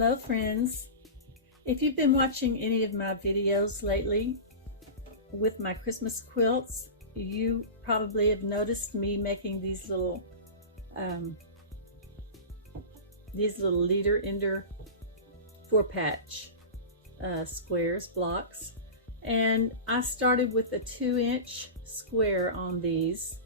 Hello friends. If you've been watching any of my videos lately with my Christmas quilts, you probably have noticed me making these little leader ender 4-patch squares, blocks. And I started with a 2-inch square on these,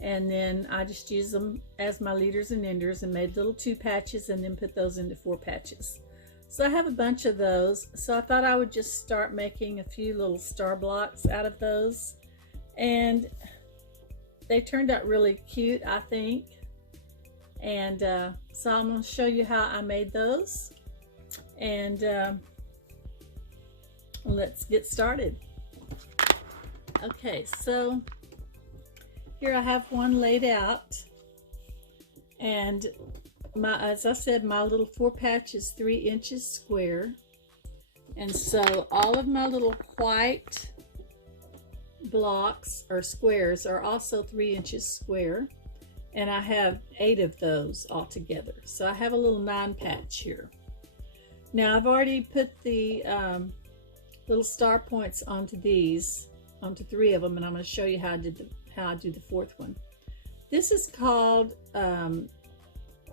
and then I just used them as my leaders and enders and made little 2 patches and then put those into 4 patches. So I have a bunch of those, so I thought I would just start making a few little star blocks out of those, and they turned out really cute, I think. And so I'm going to show you how I made those, and let's get started. Okay, so here I have one laid out, and as I said, my little 4 patch is 3 inches square, and so all of my little white blocks or squares are also 3 inches square, and I have 8 of those all together. So I have a little 9 patch here. Now I've already put the little star points onto 3 of them, and I'm going to show you how I do the 4th one. This is called,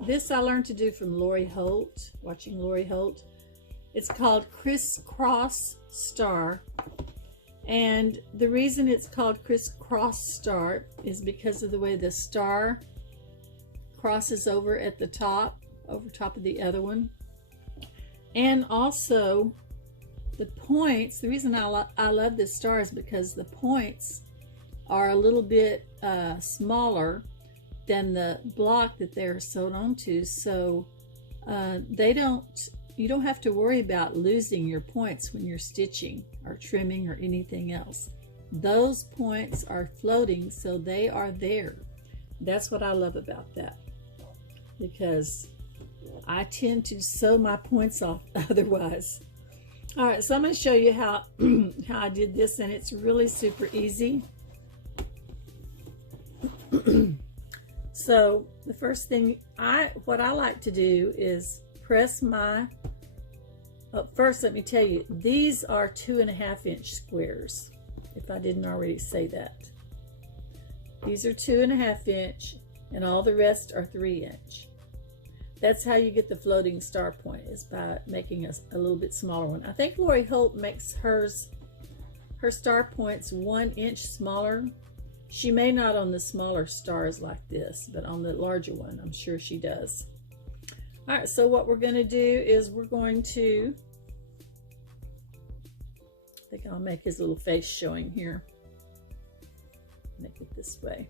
this I learned to do from Holt, watching Lori Holt. It's called Criss-Cross star, and the reason it's called Criss-Cross star is because of the way the star crosses over at the top, over top of the other one. And also the points, the reason I love this star is because the points are a little bit smaller than the block that they're sewed onto, so you don't have to worry about losing your points when you're stitching or trimming or anything else. Those points are floating, so they are there. That's what I love about that, because I tend to sew my points off otherwise. All right, so I'm going to show you how how I did this, and it's really super easy. So the first thing what I like to do is press my, first let me tell you, these are 2.5-inch squares, if I didn't already say that. These are 2.5-inch, and all the rest are 3-inch. That's how you get the floating star point, is by making a little bit smaller one. I think Lori Holt makes her star points 1 inch smaller. She may not on the smaller stars like this, but on the larger one, I'm sure she does. All right, so what we're going to do is we're going to, I think I'll make his little face showing here. Make it this way.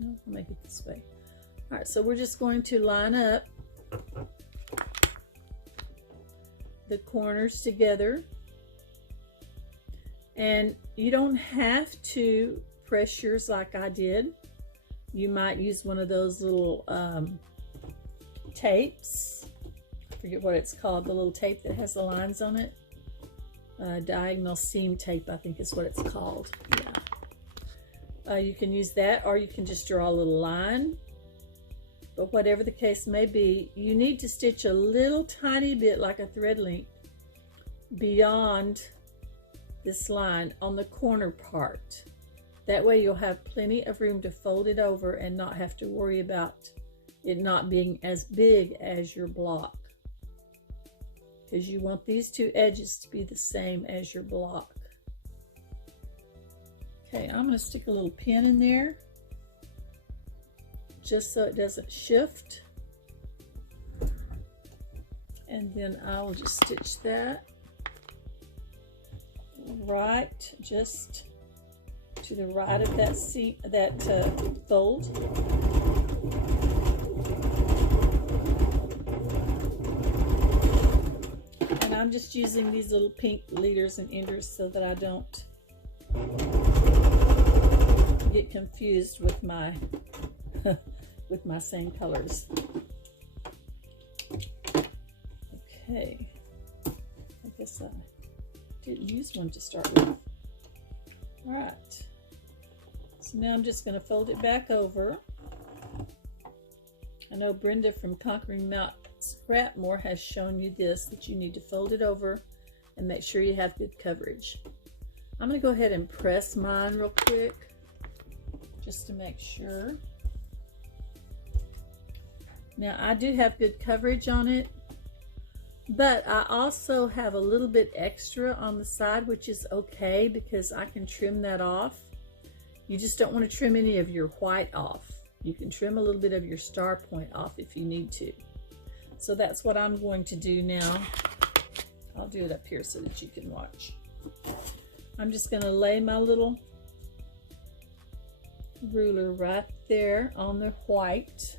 No, I'll make it this way. All right, so we're just going to line up the corners together. And you don't have to press yours like I did. You might use one of those little tapes. I forget what it's called, the little tape that has the lines on it. Diagonal seam tape, I think is what it's called. Yeah. You can use that, or you can just draw a little line. But whatever the case may be, you need to stitch a little tiny bit, like a thread length, beyond this line on the corner part. That way you'll have plenty of room to fold it over and not have to worry about it not being as big as your block, because you want these 2 edges to be the same as your block. Okay, I'm going to stick a little pin in there just so it doesn't shift, and then I will just stitch that right just to the right of that seam, that fold. And I'm just using these little pink leaders and enders so that I don't get confused with my with my same colors. Okay, I guess I didn't use one to start with. All right, so now I'm just going to fold it back over. I know Brenda from Conquering Mount Scrapmore has shown you this, that you need to fold it over and make sure you have good coverage. I'm going to go ahead and press mine real quick just to make sure. Now I do have good coverage on it, but I also have a little bit extra on the side, which is okay because I can trim that off. You just don't want to trim any of your white off. You can trim a little bit of your star point off if you need to. So that's what I'm going to do now. I'll do it up here so that you can watch. I'm just going to lay my little ruler right there on the white.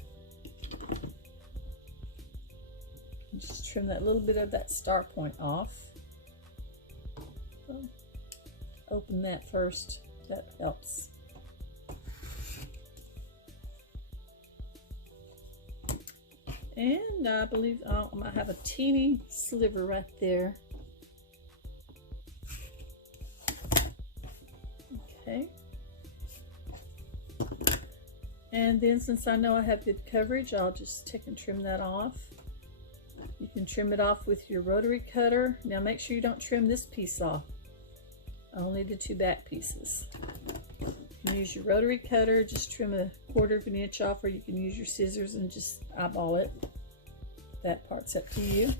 Just trim that little bit of that star point off. Open that first, that helps. And I believe I might have a teeny sliver right there. Okay. And then since I know I have good coverage, I'll just take and trim that off. You can trim it off with your rotary cutter. Now make sure you don't trim this piece off, only the two back pieces. You can use your rotary cutter, just trim a 1/4 of an inch off, or you can use your scissors and just eyeball it. That part's up to you.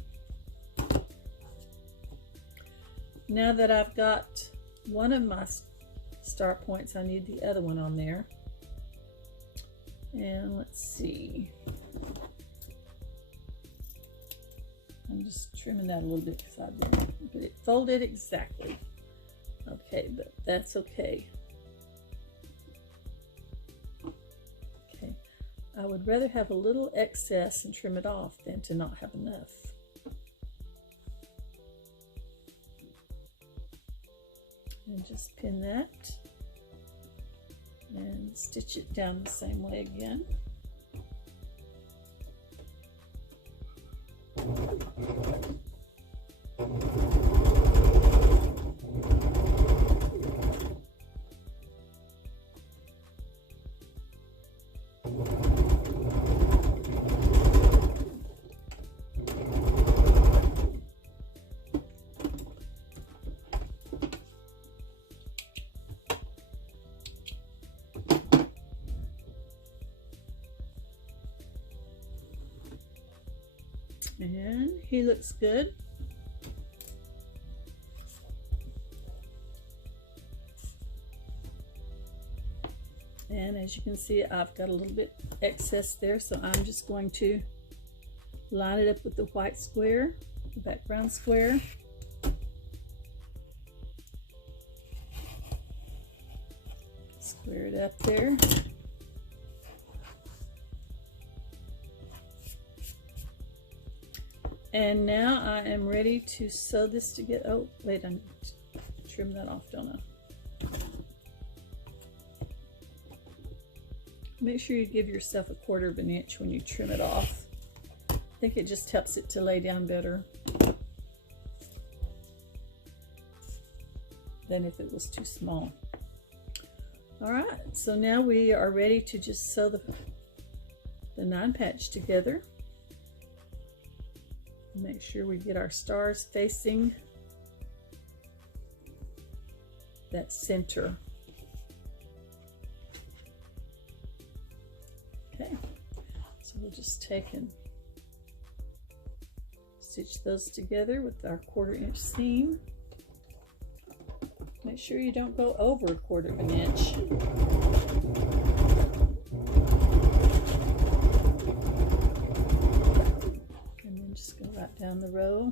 Now that I've got one of my star points, I need the other one on there. And let's see. I'm just trimming that a little bit because I didn't get it folded exactly. Okay, but that's okay. Okay, I would rather have a little excess and trim it off than to not have enough. And just pin that and stitch it down the same way again. And he looks good. And as you can see, I've got a little bit excess there, so I'm just going to line it up with the white square, the background square. Square it up there. And now I am ready to sew this together. Oh, wait, I need to trim that off, don't I? Make sure you give yourself a 1/4 of an inch when you trim it off. I think it just helps it to lay down better than if it was too small. All right, so now we are ready to just sew the 9 patch together. Make sure we get our stars facing that center. Okay, so we'll just take and stitch those together with our 1/4 inch seam. Make sure you don't go over a 1/4 of an inch. Just go right down the row.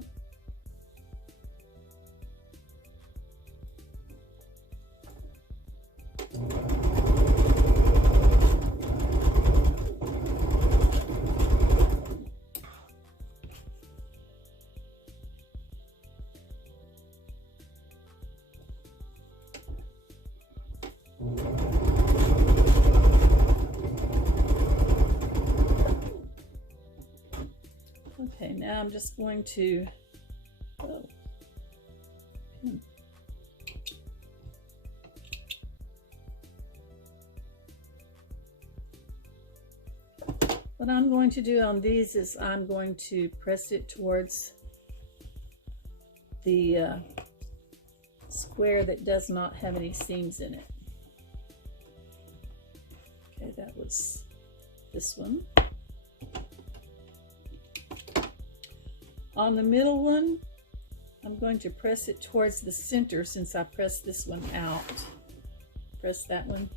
Okay, now I'm just going to What I'm going to do on these is I'm going to press it towards the square that does not have any seams in it. Okay, that was this one. On the middle one, I'm going to press it towards the center since I pressed this one out. Press that one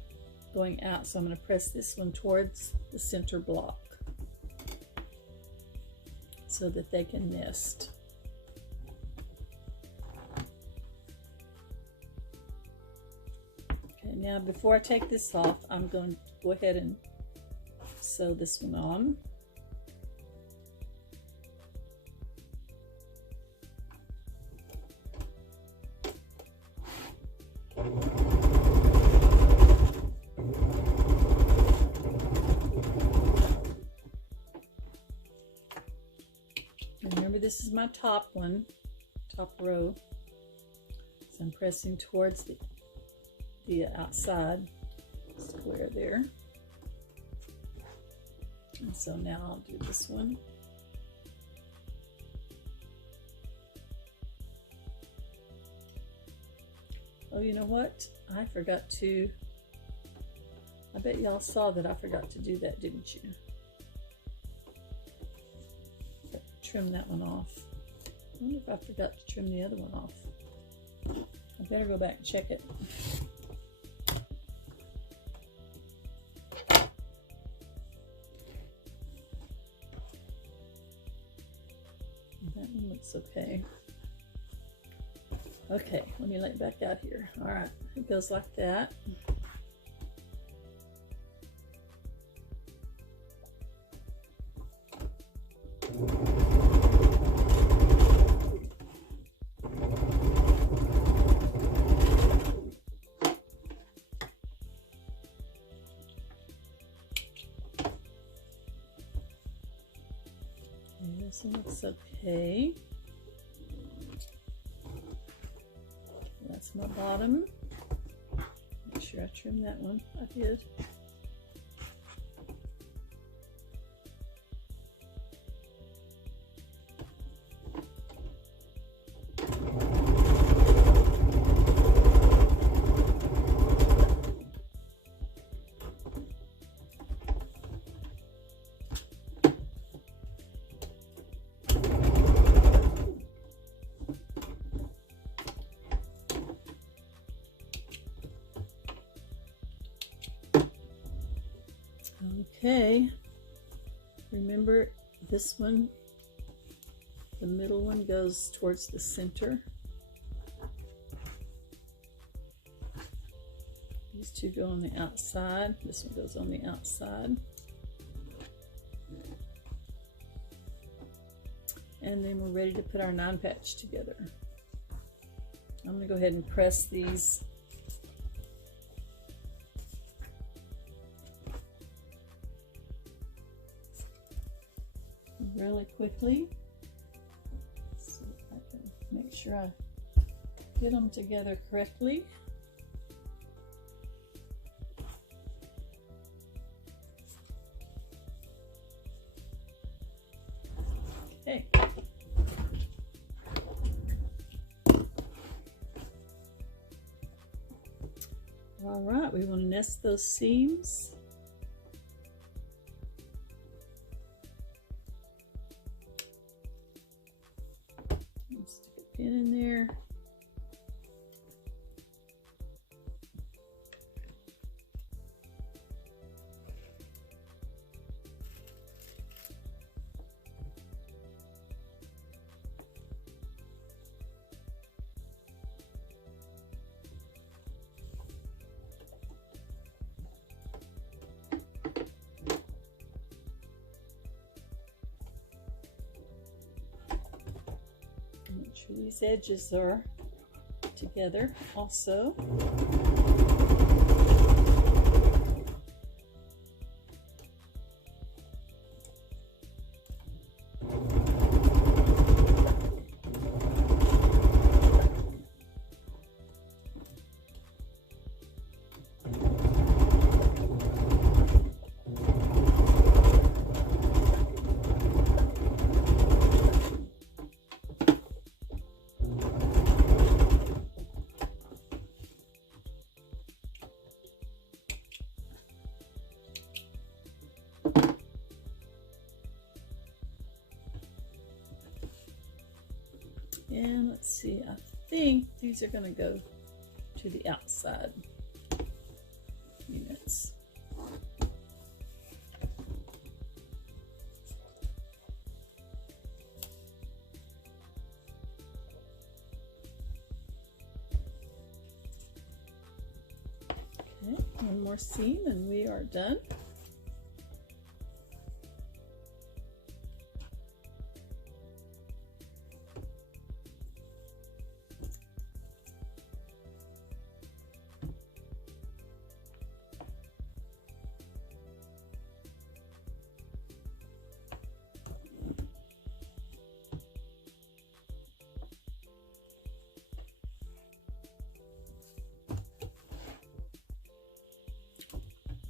going out, so I'm going to press this one towards the center block so that they can nest. Okay, now before I take this off, I'm going to go ahead and sew this one on. Remember, this is my top one, top row. So I'm pressing towards the outside square there. And so now I'll do this one. Oh, you know what? I forgot to, I bet y'all saw that I forgot to do that, didn't you? Trim that one off. I wonder if I forgot to trim the other one off. I better go back and check it. That one looks okay. Okay, let me lay it back out here. All right, it goes like that. This one looks okay. That's my bottom. Make sure I trim that one. I did. Okay, remember this one, the middle one goes towards the center. These two go on the outside. This one goes on the outside. And then we're ready to put our 9 patch together. I'm going to go ahead and press these really quickly so I can make sure I get them together correctly. Okay. All right, we want to nest those seams. Stick a pin in there. Make sure these edges are together also. these are going to go to the outside units. Okay, one more seam and we are done.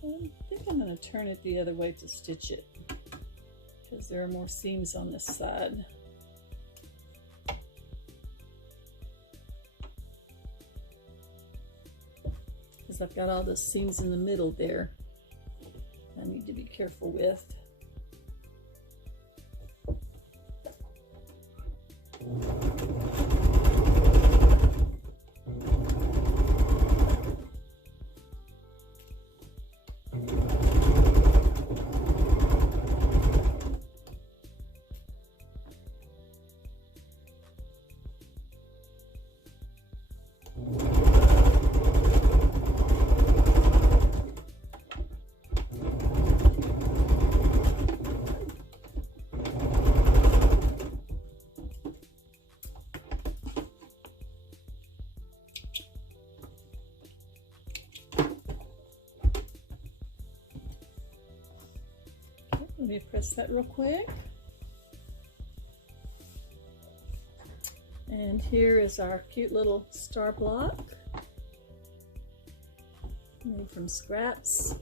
I think I'm going to turn it the other way to stitch it because there are more seams on this side. Because I've got all the seams in the middle there I need to be careful with. Let me press that real quick. And here is our cute little star block made from scraps.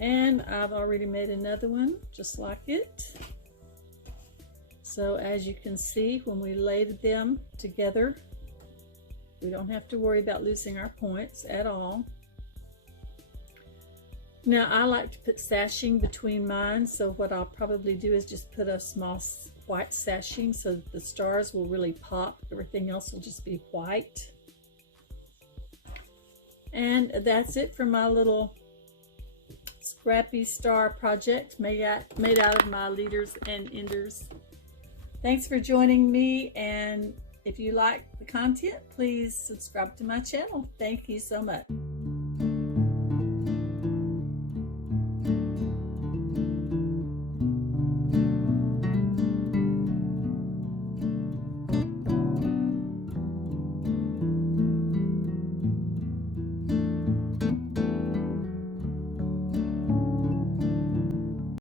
And I've already made another one just like it. So as you can see, when we laid them together, we don't have to worry about losing our points at all. Now I like to put sashing between mine, so what I'll probably do is just put a small white sashing so that the stars will really pop. Everything else will just be white. And that's it for my little scrappy star project made out of my leaders and enders. Thanks for joining me, and if you like the content, please subscribe to my channel. Thank you so much.